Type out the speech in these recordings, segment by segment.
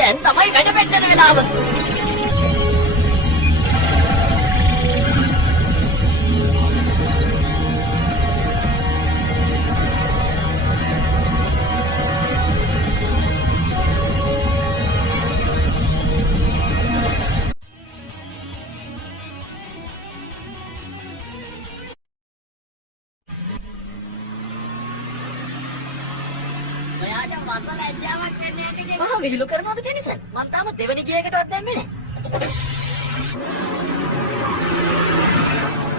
දැන් තමයි වැඩ පෙන්නන වෙලාව. විහිළු කරනවද ටෙනිසන්? මම තාම දෙවෙනි ගියකටවත් දැම්මේ නැහැ.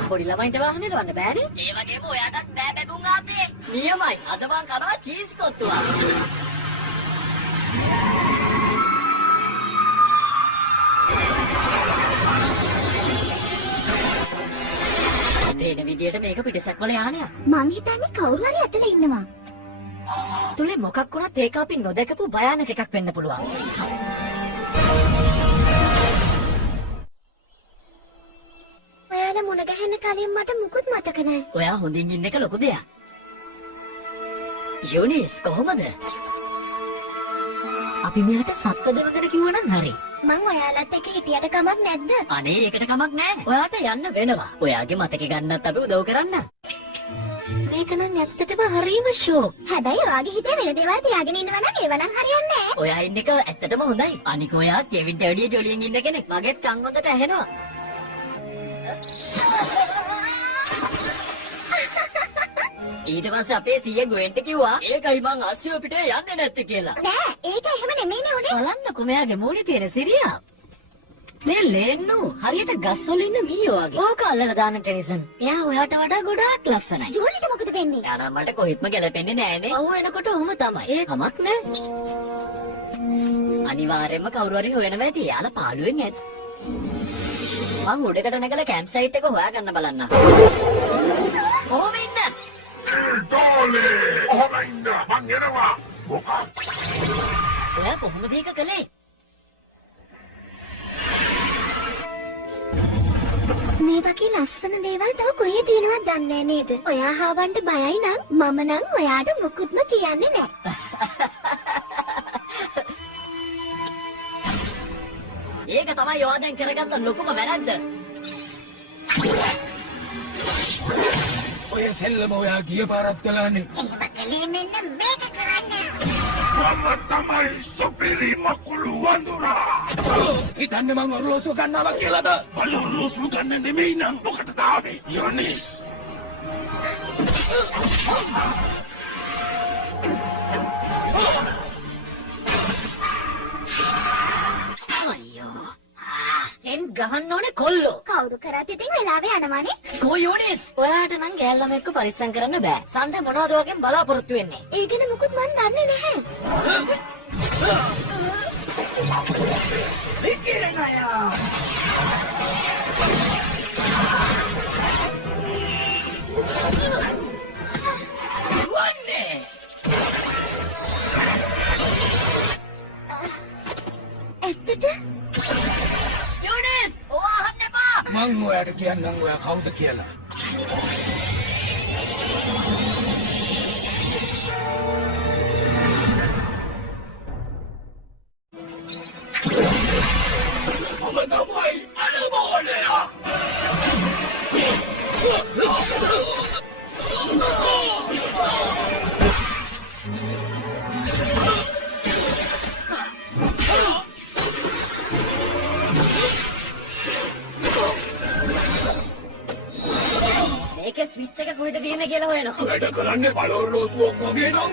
පොඩි ළමයින්ට වාහනේ ලවන්න බෑනේ. ඒ වගේම ඔයාටත් බෑ බැබුන් ආතේ. නියමයි. අද මං කනවා චීස් කොත්තුවක්. තේන විදියට මේක පිටසක්වල යානයක්. මං හිතන්නේ කවුරු හරි ඇතුලේ ඉන්නවා. තුලේ මොකක් වුණත් ඒක අපි නොදකපු භයානක එකක් වෙන්න පුළුවන්. ඔයාලා මුණ ගැහෙන්න කලින් මට මුකුත් මතක නැහැ. ඔයා හොඳින් ඉන්න එක ලොකු දෙයක්. යුනිස් කොහමද? අපි මෙයාට සත්ත්ව දෙවකට කිව්වනම් හරි. මං ඔයාලත් එක්ක හිටියට කමක් නැද්ද? අනේ ඒකට කමක් නැහැ. ඔයාට යන්න වෙනවා. ඔයාගේ මතක ගන්නත් අපි උදව් කරන්න. මේක නම් ඇත්තටම හරිම ෂෝක්. හැබැයි ඔයාගේ හිතේ වෙන දේවල් තියාගෙන ඉන්නවා නම් ඒව නම් හරියන්නේ නැහැ. ඔයා ඉන්න එක ඇත්තටම හොඳයි. අනික ඔයා කෙවින්ට වැඩිය ජොලියෙන් ඉන්න කෙනෙක්. මගෙත් කන් හොඳට ඇහෙනවා. ඊට පස්සේ අපේ සීයේ ගොයෙන්ට කිව්වා ඒකයි මං අස්සෝ පිටේ යන්නේ නැත්තේ කියලා. නෑ ඒක එහෙම නෙමෙයිනේ උනේ. බලන්නකො මෙයාගේ මූණේ තියෙන සිරියා. මේ ලේන්නු හරියට ගස් වල ඉන්න මීයෝ වගේ. ඕක අල්ලලා දාන්න ටෙනිසන්. එයා ඔයාට වඩා ගොඩාක් ලස්සනයි. ජෝලිට මොකද වෙන්නේ? යානා මට කොහෙත්ම ගැලපෙන්නේ නෑනේ. ඔව් එනකොට ඔහොම තමයි. ඒ කමක් නෑ. අනිවාර්යයෙන්ම කවුරු හරි හොයනවා ඇති. යාලා පාළුවෙන් ඇත්. මං උඩකට නැගලා කැම්ප් සයිට් එක හොයාගන්න බලන්න. ඔහොම ඉන්න. ඩෝලේ ඔහොම ඉන්න මං එනවා. මොකක්? ඔයා කොහොමද ඒක කළේ? මේ වගේ ලස්සන දේවල් තව කොහේ තියෙනවද දන්නේ නේද? ඔයා හාවන්ට බයයි නම් මම නම් ඔයාට මුකුත්ම කියන්නේ නැහැ. ඒක තමයි ඔයා දැන් කරගත්ත ලොකුම වැරද්ද. ඔය සෙල්ලම ඔයා ගිය පාරත් කළානේ. එහෙම කලේ මෙන්න මේක කරන්න. මම තමයි සුපිරි මකුළු වඳුරා. හිතන්නේ මං ඔරලෝසුව ගන්නවා කියලාද? බල ඔරලෝසුව ගන්න නෙමෙයි නම් මොකටද ආවේ? යොනිස්. අයියෝ. එන් ගහන්න ඕනේ කොල්ලෝ. කවුරු කරත් ඉතින් වෙලාවේ යනවනේ. කෝ යුනිස්. ඔයාට නම් ගෑල්ලම එක්ක පරිස්සම් කරන්න බෑ. සඳ මොනවද වගේ බලාපොරොත්තු වෙන්නේ? ඒ ගැන මුකුත් මන් දන්නේ නැහැ. විකිරණයා. වන්නේ. ඇත්තට? යුනිස්, ඔයා අහන්න එපා. මං ඔයාට කියන්නම් ඔයා කවුද කියලා. මම තමයි අලබෝලයා. මේකේ ස්විච් එක කොහෙද තියෙන්නේ කියලා හොයනවා. වැඩ කරන්නේ බලොරලෝසුවක් වගේ නම්.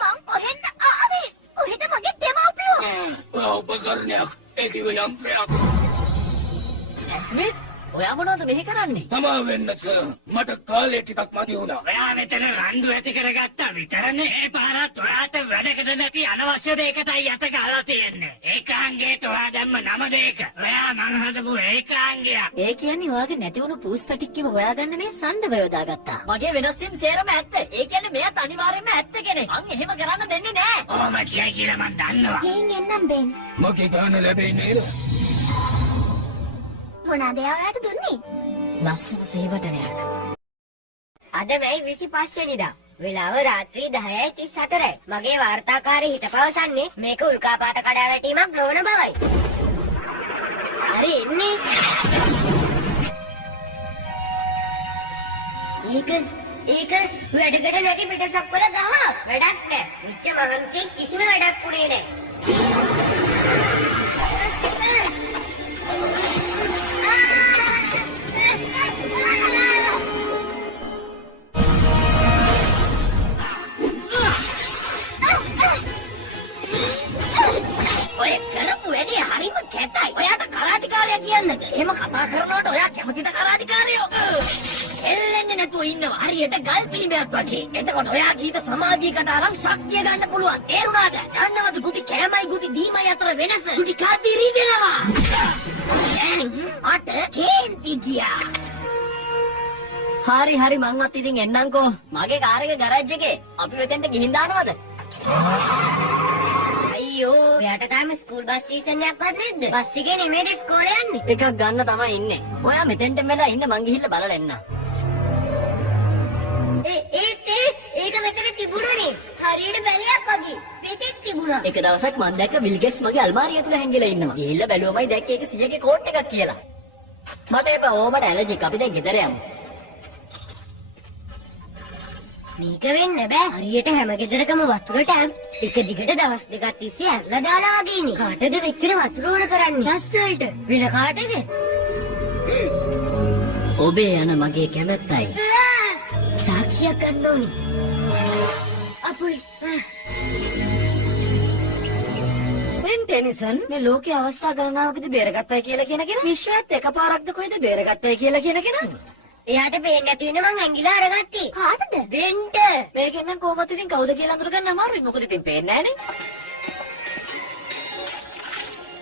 මං කොහෙන්ද ආවේ? කොහෙද මගේ දෙමව්පියෝ? උපකරණයක් ඒකිව යන්ත්‍රයක්. ස්මිත්, ඔයා මොනවද මෙහෙ කරන්නේ? තමා වෙන්න සර්. මට කාලේ ටිකක් මදි වුණා. ඔයා මෙතන රණ්ඩු ඇති කරගත්තා විතරනේ. ඒ පාරත් ඔයාට වැඩකට නැති අනවශ්‍ය දෙයකටයි යට ගහලා තියෙන්නේ. ඒකාංගයට ඔයා දැම්ම නම දෙයක. ඔයා මං හදපු ඒකාංගයක්. ඒ කියන්නේ ඔයාගේ නැති වුණු පූස් පැටික්කව හොයාගන්න මේ සණ්ඩව යොදාගත්තා. මගේ වෙනස් වීම සේරම ඇත්ත. ඒ කියන්නේ මෙයාත් අනිවාර්යයෙන්ම ඇත්ත කෙනෙක්. මං එහෙම කරන්න දෙන්නේ නෑ. ඔහොම කියයි කියලා මං දන්නවා. ගෙයින් එන්නම් බෙන්. මගේ ගාන ලැබෙන්නේ නේද? මොනවාද ඔයාට දුන්නේ? ලස්සන සේවටනයක්. අද මැයි 25 වෙනිදා. වෙලාව රාත්‍රී 10:34යි. මගේ වාර්තාකාරී හිත පවසන්නේ මේක උල්කාපාත කඩාවැටීමක් නොවන බවයි. හරි එන්නේ. ඒක වැඩකට නැති පිටසක්වල ගහ. වැඩක් නැහැ. විච්ච මහන්සි කිසිම වැඩක් උනේ නැහැ. ඔය කරපු වැඩේ හරිම කැතයි. ඔයාට කරාටිකාරයා කියන්නද? එහෙම කතා කරනකොට ඔයා කැමතිද කරාටිකාරයෝ? එල්ලෙන්නේ නැතුව ඉන්නවා. හරියට ගල් පිළිමයක් වගේ. එතකොට ඔයා ගීත සමාධියකට අරන් ශක්තිය ගන්න පුළුවන්. තේරුණාද? දන්නවද ගුටි කෑමයි ගුටි දීමයි අතර වෙනස? ගුටි කාතිරි දෙනවා. දැන් අට කේන්ති ගියා. හරි මංවත් ඉතින් එන්නම්කෝ. මගේ කාර් එක ගරේජ් එකේ. අපි මෙතෙන්ට ගිහින් දානවද? අයියෝ, එයාට තාම ස්කූල් බස් සීසන් එකක්වත් නැද්ද? බස් එකේ නෙමෙයිද ඉස්කෝලේ යන්නේ? එකක් ගන්න තමයි ඉන්නේ. ඔයා මෙතෙන්ට වෙලා ඉන්න මං ගිහිල්ලා බලලා එන්න. ඒක මෙතන තිබුණනේ. හරියට බැලියක් වගේ. පිටින් තිබුණා. එක දවසක් මං දැක්ක විල්ගෙට්ස් මගේ අල්මාරිය තුල හැංගිලා ඉන්නවා. ගිහිල්ලා බැලුවමයි දැක්කේ ඒක 100ගේ කෝට් එකක් කියලා. මට එපා ඕමට ඇලර්ජික්. අපි දැන් ගෙදර යමු. මේක වෙන්න බෑ. හරියට හැම ගෙදරකම වතුරට එක දිගට දවස් දෙකක් තිස්සේ ඇරලා දාලා වගේනේ. කාටද මෙච්චර වතුර ඕන කරන්නේ? ගස් වලට. වෙන කාටද? ඔබේ යන මගේ කැමැත්තයි. සාක්ෂියක් ගන්න ඕනේ. අපුයි. ටෙනිසන් මේ ලෝකයේ අවස්ථා ගණනාවකදී බේරගත්තයි කියලා කියන කෙනා විශ්වයත් එකපාරක්ද කොයිද බේරගත්තයි කියලා කියන කෙනා එයාට පේන්නේ නැති වෙන මං ඇඟිලා අරගත්තේ. කාටද? වෙන්ට. මේකෙන් නම් කොහොමද ඉතින් කවුද කියලා අඳුරගන්න අමාරුයි. මොකද ඉතින් පේන්නේ නැහනේ.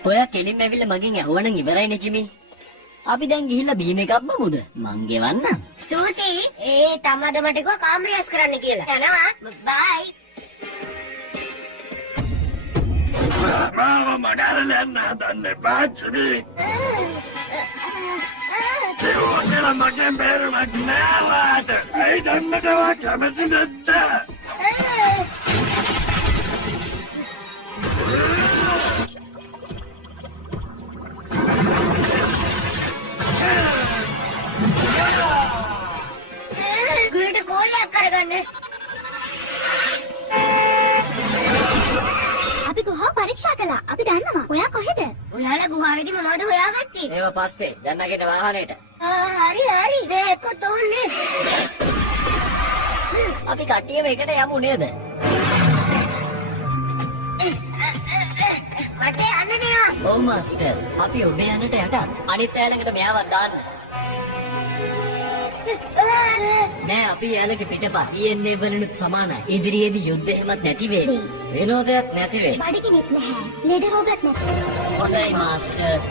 ඔයා කෙලින්ම ඇවිල්ලා මගෙන් ඇහුවනම් ඉවරයිනේ ජිමි. අපි දැන් ගිහිල්ලා බීම එකක් බමුද? මං ගෙවන්නම්. ස්තුතියි. තමද මට කිව්වා කාමරයස් කරන්න කියලා. යනවා. බයි. මාව මඩාරලා යන්න හදන්නේ බාච්චුනේ. ඒවල මගෙන් බේරුමක් නෑවාට. ඒ දන්නටවා කැමති නැද්ද? ගුලට කෝලයක් කරගන්න. අපි ගුහාව පරීක්ෂා කළා. අපි දන්නවා. ඔයා කොහෙද? ඔයාලා ගුහාවේදී මොනවද හොයාගත්තේ? ඒව පස්සේ දැන් නැගිට වාහනේට. හරි. මේ එක්ක තෝන්නේ. අපි කට්ටියම එකට යමු නේද? මට යන්න දෙනවා. ඔව් මාස්ටර්. අපි ඔබ යන්නට යටත්. අනිත් අය ළඟට මෙයාවත් දාන්න. නෑ අපි යාලගේ පිටපත් DNA වලනුත් සමානයි. ඉදිරියේදී යුද්ධ එහෙමත් නැති වෙයි. විනෝදයක් නැති වෙයි. බඩගිනිත් නැහැ. ලෙඩ රෝගත් නැහැ. හොඳයි මාස්ටර්.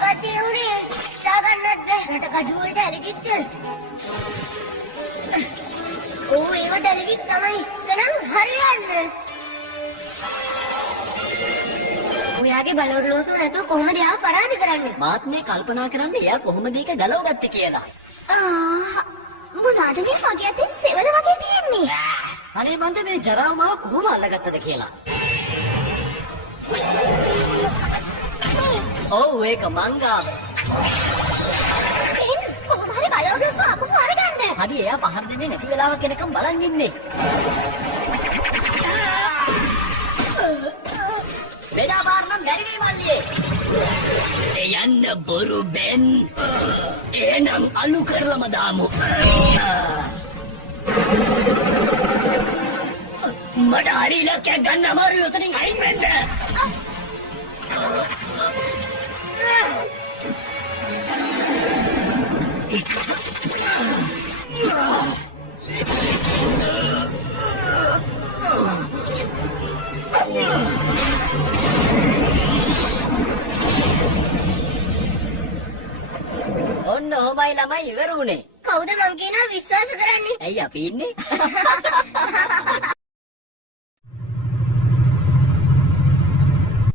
මොකද උනේ? දාගන්නත් බැ. රට කඩු වලට ඇලර්ජික්ද? ඒවට ඇලර්ජික් තමයි. ගණන් හරියන්නේ. ඔයාගේ බලවලෝසු නැතුව කොහොමද යාව පරාද කරන්නේ? මාත් මේ කල්පනා කරන්න එයා කොහොමද ඒක ගලවගත්තේ කියලා. මොනවාද මේ මගේ අතේ සෙවල වගේ තියෙන්නේ? අනේ මන්ද මේ ජරාව මාව කොහොම අල්ලගත්තද කියලා. ඔව් ඒක මංගාව. කොහොම හරි බලවලෝසු අපහු අරගන්න. හරි එයා පහර දෙන්නේ නැති වෙලාවක එනකම් බලන් ඉන්නේ. බෙදා පාරනම් බැරි නේ මල්ලියේ. යන්න බොරු බෙන්. එනම් අලු කරලම දාමු. මට හරි ඉලක්කයක් ගන්න අමාරුයි උතනින් අයින් වෙන්න. ඔන්න ඔහොමයි ළමයි ඉවර උනේ. කවුද මං කියනවා විශ්වාස කරන්නේ? ඇයි අපි ඉන්නේ?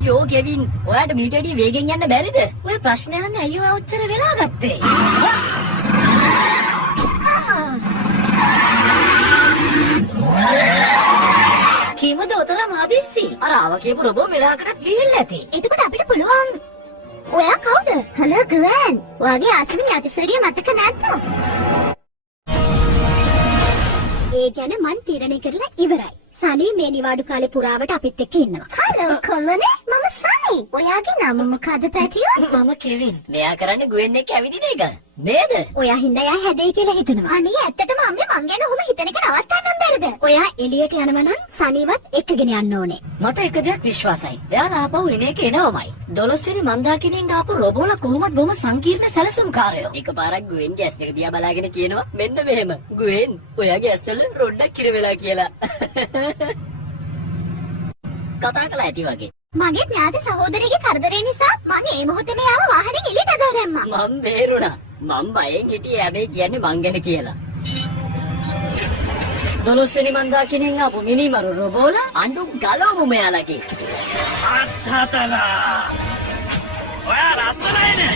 යෝ කෙවින් ඔයාට මීට වැඩිය වේගෙන් යන්න බැරිද? ඔය ප්‍රශ්න අහන්න ඇයි ඔයා ඔච්චර වෙලා ගත්තේ? මම කියපු රොබෝ මෙලහකටත් ගිහිල්ලා ඇති. එතකොට අපිට පුළුවන්. ඔයා කවුද? හලෝ ගුවන්. ඔයාගේ ආසමින් අතිශයිරිය මතක නැද්ද? ඒ ගැන මන් තීරණය කරලා ඉවරයි. සනී මේ නිවාඩු කාලේ පුරාවට අපිත් එක්ක ඉන්නවා. හලෝ කොල්ලනේ මම සනී. ඔයාගේ නම මොකද පැටියෝ? මම කෙවින්. මෙයා කරන්නේ ගුවෙන් එක්ක ඇවිදින එක. නේද? ඔයා හින්දා එයා හැදෙයි කියලා හිතනවා. අනේ ඇත්තටම අම්මේ මං ගැන ඔහොම හිතන එක නවත්තන්න බැරිද? ඔයා එළියට යනවා නම් සනීවත් එක්කගෙන යන්න ඕනේ. මට එක දෙයක් විශ්වාසයි. එයාලා ආපහු එන එක එනවමයි. 12 වෙනි මන්දාකිනියෙන් ආපු රොබෝලා කොහොමද බොහොම සංකීර්ණ සැලසුම්කාරයෝ. එකපාරක් ගුවෙන්ගේ ඇස් දෙක දිහා බලාගෙන කියනවා මෙන්න මෙහෙම. ගුවෙන් ඔයාගේ ඇස්වල රොඩක් කිර වෙලා කියලා. කතා කළා ඇති වගේ. මගේ ඥාති සහෝදරියගේ කරදරේ නිසා මම මේ මොහොතේම යාව වාහනේ එළියට අදලා දැම්මා. මම බේරුණා. මම බයෙන් හිටියේ හැබැයි කියන්නේ මං ගැන කියලා. 12 වෙනි මන්දාකිනියෙන් ආපු මිනිමරු රොබෝලා අඬු ගලවමු මෙයාලගේ. අත්හතලා. ඔයා රස්සලයිනේ.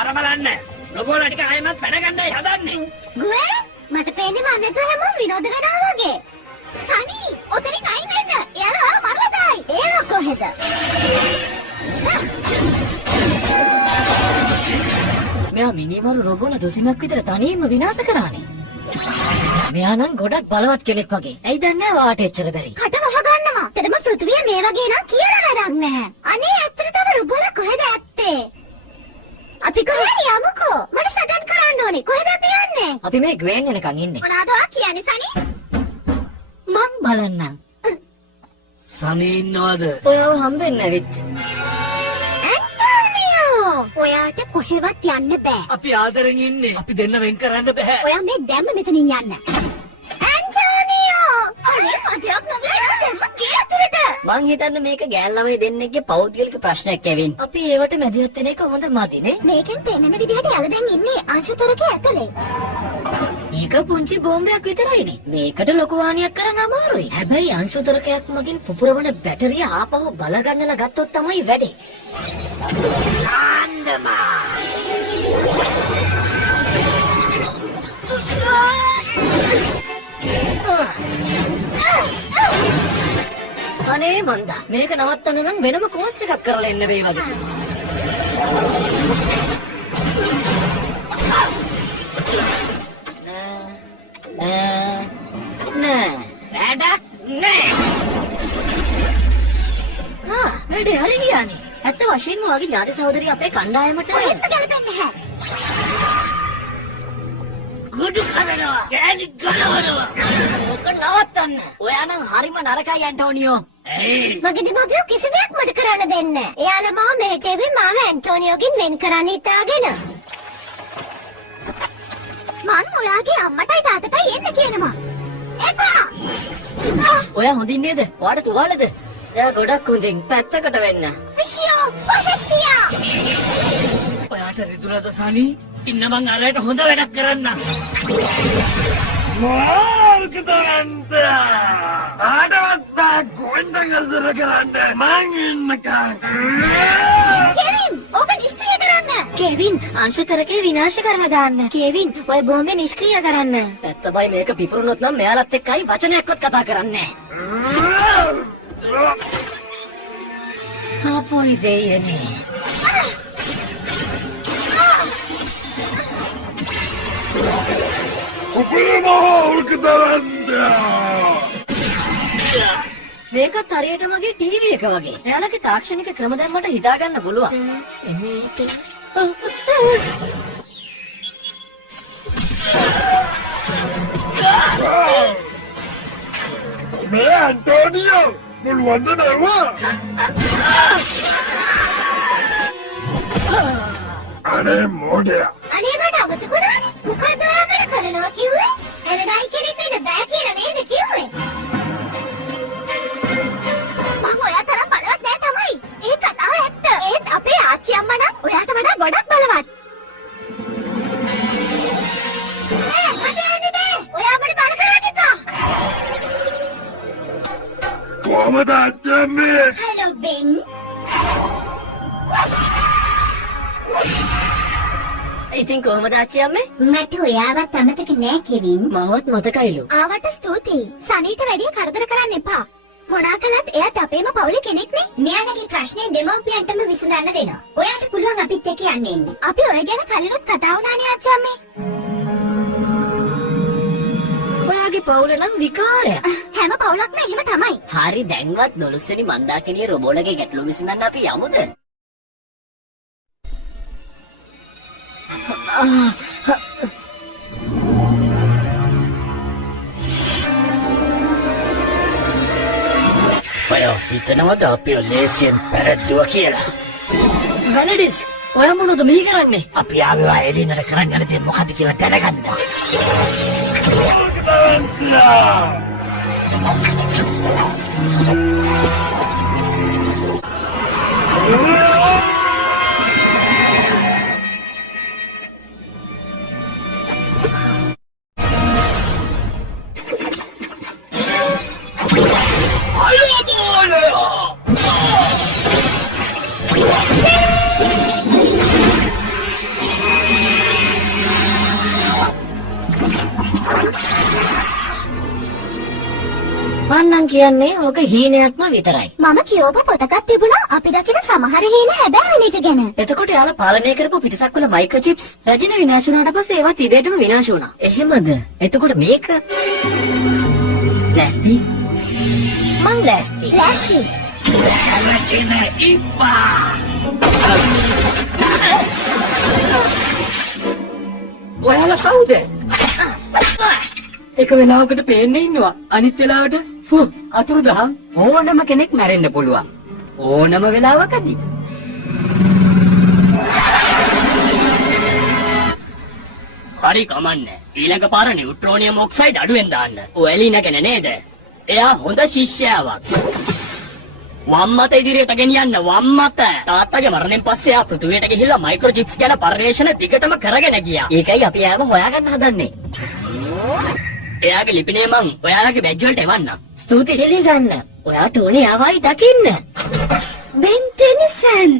අර බලන්න. රොබෝලා ටික ආයෙමත් පැන ගන්නයි හදන්නේ. ගුවන් මට පේන්නේ මම නේද හැමෝම විනෝද වෙනවා වගේ. සනී ඔතනින් අයින් වෙන්න. එයාලා මරලා දායි. ඒව කොහෙද? මෙයා මිනිමරු රොබෝලා දුසිමක් විතර තනියම විනාශ කරානේ. මෙයා නම් ගොඩක් බලවත් කෙනෙක් වගේ. ඇයි දන්නේ වාට එච්චර බැරි? කට වහ ගන්නවා. එතනම පෘථුවිය මේ වගේ නම් කියලා වැඩක් නැහැ. අනේ ඇත්තට තව රුබෝලා කොහෙද ඇත්තේ? අපි කොහෙද යමුකෝ? මට සටන් කරන්න ඕනේ. කොහෙද අපි යන්නේ? අපි මේ ග්වේන් යනකන් ඉන්නේ. මොනවාද ඔයා කියන්නේ සනී? මං බලන්නම්. සනී ඉන්නවද? ඔයාව හම්බෙන්න ඇවිත්. ඇන්ටෝනියෝ! ඔයාට කොහෙවත් යන්න බෑ. අපි ආදරෙන් ඉන්නේ. අපි දෙන්න වෙන් කරන්න බෑ. ඔයා මේ දැම්ම මෙතනින් යන්න. ඇන්ටෝනියෝ! අනේ මතයක් නොගෙන දැම්ම ගේ ඇතුළට. මං හිතන්නේ මේක ගෑල්ලමයි දෙන්නෙක්ගේ පෞද්ගලික ප්‍රශ්නයක් ඇවින්. අපි ඒවට මැදිහත් වෙන එක හොඳ මදිනේ. මේකෙන් පෙන්නන විදිහට යාළ දැන් ඉන්නේ අංශුතරකේ ඇතුලේ. මේක පුංචි බෝම්බයක් විතරයිනේ. මේකට ලොකු හානියක් කරන්න අමාරුයි. හැබැයි අංශුතරකයක් මගින් පුපුරවන බැටරිය ආපහු බලගන්නලා ගත්තොත් තමයි වැඩේ. අනේ මන්දා මේක නවත්තන්න නම් වෙනම කෝස් එකක් කරලා එන්න වෙයි වගේ. නෑ වැඩක් නෑ. වැඩේ හරි ගියානේ. ඇත්ත වශයෙන්ම වගේ ඥාති සහෝදරිය අපේ කණ්ඩායමට කොහෙත්ම ගැලපෙන්නේ නැහැ. කුඩු කරනවා. කෑලි ගලවනවා. මොක නවත්තන්න. ඔයා නම් හරිම නරකයි ඇන්ටෝනියෝ. ඇයි? මගේ දෙමාපියෝ කිසි දෙයක් මට කරන්න දෙන්නේ නැහැ. එයාලා මාව මෙහෙට එවි මාව ඇන්ටෝනියෝගෙන් වෙන් කරන්න හිතාගෙන. මං ඔයාගේ අම්මටයි තාත්තටයි එන්න කියනවා. එපා! ඔයා හොඳින් නේද? ඔයාට තුවාලද? එයා ගොඩක් හොඳින් පැත්තකට වෙන්න. විෂියෝ පොසෙක්තියා! ඔයාට රිදුනද සනී? ඉන්න මං අරයට හොඳ වැඩක් කරන්න. මාර්ග දරන්ත! ආඩවත් බෑ ගොන්ඩ කරදර කරන්න මං ඉන්නකන්. කෙවින් ඔබ නිෂ්ක්‍රිය කරන්න. කෙවින් අංශුතරකේ විනාශ කරලා දාන්න. කෙවින් ඔය බෝම්බේ නිෂ්ක්‍රිය කරන්න. ඇත්තමයි මේක පිපුරුනොත් නම් මෙයාලත් එක්කයි වචනයක්වත් කතා කරන්නේ නැහැ. අපොයි දෙයනේ. මාර්ග දරන්ත! මේකත් හරියට මගේ ටීවී එක වගේ. එයාලගේ තාක්ෂණික ක්‍රම දැන් මට හිතා ගන්න පුළුවන්. එමේට මේ ඇන්ටෝනියෝ පුළුවන්ද නේවා? අනේ මොඩයා. අනේ මට අමතකුණානේ. මොකද ඔයාකට කරනවා කිව්වේ? එරඩයි කෙනෙක් වෙන්න බෑ කියලා නේද කිව්වේ? මම ඔයා තරම් බලවත් නෑ තමයි. ඒ කතාව ඇත්ත. ඒත් අපේ ආච්චි අම්මා නම් ඔයාට වඩා ගොඩක් බලවත්. මට යන්න බෑ. ඔයා අපිට බල කරන්න එපා. කොහමද අච්චම්මේ? හලෝ බෙන්. ඉතින් කොහමද ආච්චි අම්මේ? මට ඔයාවත් අමතක නෑ කෙවින්. මාවත් මතකයිලු. ආවට ස්තුතියි. සනීට වැඩි කරදර කරන්න එපා. මොනා කළත් එයාත් අපේම පවුලේ කෙනෙක්නේ. මෙයාලගේ ප්‍රශ්නේ දෙමව්පියන්ටම විසඳන්න දෙනවා. ඔයාට පුළුවන් අපිත් එක්ක යන්න එන්න. අපි ඔය ගැන කලිනුත් කතා වුණානේ ආච්චි අම්මේ. ඔයාගේ පවුල නම් විකාරයක්. හැම පවුලක්ම එහෙම තමයි. හරි දැන්වත් 12 වෙනි මන්දාකිණිය රොබෝලගේ ගැටලු විසඳන්න අපි යමුද? ඔය හිතනවද අපි ලේසියෙන් පැරද්දුවා කියලා? වැලඩිස් ඔයා මොනවද මේ කරන්නේ? අපි ආවා එලිනට කරන්න යන දේ මොකද්ද කියලා දැනගන්න. මන්නම් කියන්නේ ඕක හීනයක්ම විතරයි. මම කියෝප පොතකක් තිබුණා අපි දකින සමහර හේන හැබෑ වෙන එක ගැන. එතකොට යාලා පාලනය කරපු පිටසක් වල මයික්‍රොචිප්ස් රජින විනාශ වුණාට පස්සේ ඒවා තිරේටම විනාශ වුණා. එහෙමද? එතකොට මේක ලෑස්ති? මං ලෑස්ති. ලෑස්ති. හැලකෙන ඉප්පා. ඔයාලා කවුද? එක වෙලාවකට පේන්නේ ඉන්නවා. අනිත් වෙලාවට අතුරුදහන් ඕනම කෙනෙක් මැරෙන්න පුළුවන්. ඕනම වෙලාවකදී. හරි කමන්නේ. ඊළඟ පාර නියුට්‍රෝනියම් ඔක්සයිඩ් අඩුවෙන් දාන්න. ඔය එලිනගෙන නේද? එයා හොඳ ශිෂ්‍යයාවක්. වම් අත ඉදිරියට ගෙනියන්න වම් අත. තාත්තගේ මරණයෙන් පස්සේ එයා පෘථිවියට ගිහිල්ලා මයික්‍රොචිප්ස් ගැන පර්යේෂණ දිගටම කරගෙන ගියා. ඒකයි අපි ආව හොයාගන්න හදන්නේ. එයාගේ ලිපිනේ මං ඔයාලගේ බැජ් වලට එවන්නම්. ස්තුති හෙලි ගන්න. ඔයාට ඕනේ ආවයි දකින්න. බෙන් ටෙනිසන්.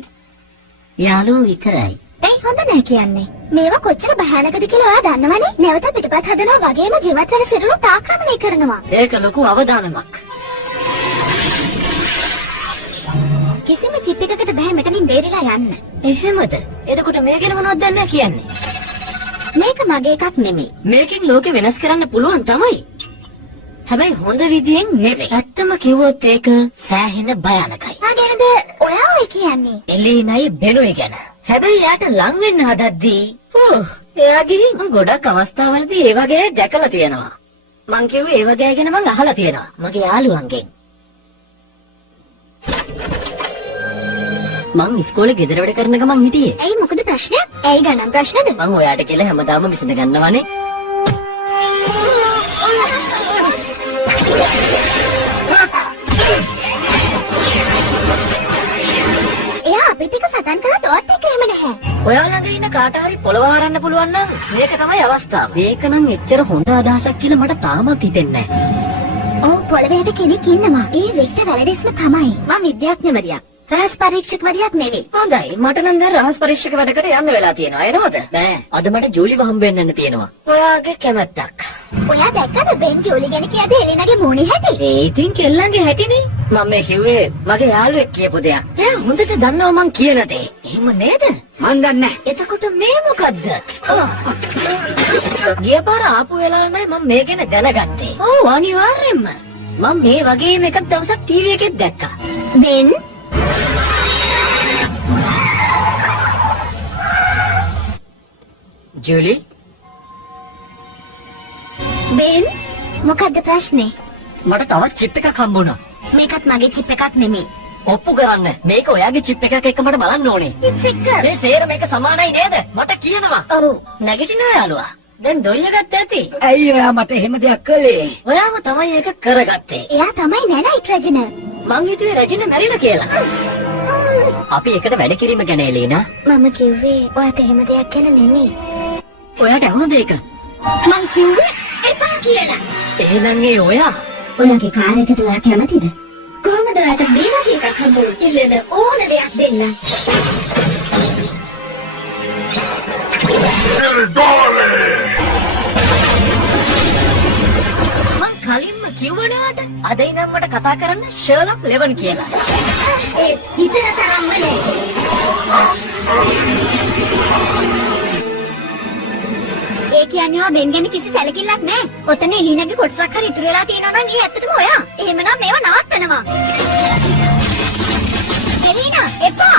යාළුවෝ විතරයි. ඇයි හොඳ නැහැ කියන්නේ? මේවා කොච්චර භයානකද කියලා ඔයා දන්නවනේ. නැවත පිටපත් හදනවා වගේම ජීවත් වෙන සිරුරු තාක්‍රමණය කරනවා. ඒක ලොකු අවදානමක්. කිසිම චිප් එකකට බෑ මෙතනින් බේරිලා යන්න. එහෙමද? එතකොට මේ ගැන මොනවද දන්නේ කියන්නේ? මේක මගේ එකක් නෙමෙයි. මේකෙන් ලෝකෙ වෙනස් කරන්න පුළුවන් තමයි. හැබැයි හොඳ විදියෙන් නෙවෙයි. ඇත්තම කිව්වොත් ඒක සෑහෙන භයානකයි. ආගෙනද ඔයා ඔය කියන්නේ? එලිනයි බෙනුයි ගැන. හැබැයි යාට ලං වෙන්න හදද්දී එයා ගිහින් ගොඩක් අවස්ථාවලදී ඒ වගේ දැකලා තියෙනවා. මං කිව්වේ ඒ වගේ ගැන මං අහලා තියෙනවා. මගේ යාළුවන්ගෙන්. මං ඉස්කෝලේ ගෙදර වැඩ කරන ගමන් හිටියේ. ඇයි මොකද ප්‍රශ්නයක්? ඇයි ගණන් ප්‍රශ්නද? මං ඔයාට කියලා හැමදාම විසඳ ගන්නවනේ. එයා අපිට එක සටන් කළත් ඔයත් එක්ක එහෙම නැහැ. ඔයා ළඟ ඉන්න කාට හරි පොළව හරන්න පුළුවන් නම් මේක තමයි අවස්ථාව. මේක නම් එච්චර හොඳ අදහසක් කියලා මට තාමත් හිතෙන්නේ නැහැ. ඔව් පොළවේට කෙනෙක් ඉන්නවා. ඒ වික්ටර් වැලඩිස්ම තමයි. මම විද්‍යාඥවරියක්. රහස් පරීක්ෂකවරියක් නෙවෙයි. හොඳයි. මට නම් දැන් රහස් පරීක්ෂක වැඩකට යන්න වෙලා තියෙනවා. එනවද? නෑ. අද මට ජූලිව හම්බෙන්න යන්න තියෙනවා. ඔයාගේ කැමැත්තක්. ඔයා දැක්කද බෙන් ජූලි ගැන කියද්දී එලිනගේ මූණේ හැටි? ඒ ඉතින් කෙල්ලන්ගේ හැටිනේ. මම මේ කිව්වේ මගේ යාළුවෙක් කියපු දෙයක්. එයා හොඳට දන්නවා මං කියන දේ. එහෙම නේද? මං දන්නේ. එතකොට මේ මොකද්ද? ගිය පාර ආපු වෙලාවමයි මම මේ ගැන දැනගත්තේ. ඔව් අනිවාර්යෙන්ම. මම මේ වගේම එකක් දවසක් ටීවී එකෙත් දැක්කා. බෙන් ජූලි බෙන් මොකද්ද ප්‍රශ්නේ? මට තවත් චිප් එකක් හම්බුණා. මේකත් මගේ චිප් එකක් නෙමෙයි. ඔප්පු කරන්න. මේක ඔයාගේ චිප් එකක් එක්ක මට බලන්න ඕනේ. චිප්ස් එක්ක. මේ සේර මේක සමානයි නේද? මට කියනවා. ඔව්. නැගිටිනවා යාළුවා. දැන් දොයිය ගත්ත ඇති. ඇයි ඔයා මට එහෙම දෙයක් කළේ? ඔයාම තමයි ඒක කරගත්තේ. එයා තමයි නැනයිට් රජින. මං හිතුවේ රජින මැරිලා කියලා. අපි එකට වැඩ කිරීම ගැන එලීනා. මම කිව්වේ ඔයාට එහෙම දෙයක් ගැන නෙමෙයි. ඔයාට ඇහුණද ඒක? මං කිව්වේ එපා කියලා. එහෙනම් ඒ ඔයා ඔයාගේ කාර් එකට ඔයා කැමතිද? කොහොමද ඔයාට මේ වගේ එකක් හම්බුනේ? ඉල්ලන ඕන දෙයක් දෙන්න. darling! මං කලින්ම කිව්වනාට අද ඉඳන් මට කතා කරන්න ෂර්ලොක් ලෙවන් කියලා. ඒ හිතන තරම්ම නෑ. ඒ කියන්නේ ඔය බෙන් ගැන කිසි සැලකිල්ලක් නෑ. ඔතන එලිනගේ කොටසක් හරි ඉතුරු වෙලා තියෙනවා නම් ඒ ඇත්තටම ඔයා. එහෙමනම් මේව නවත්තනවා. එලිනා එපා.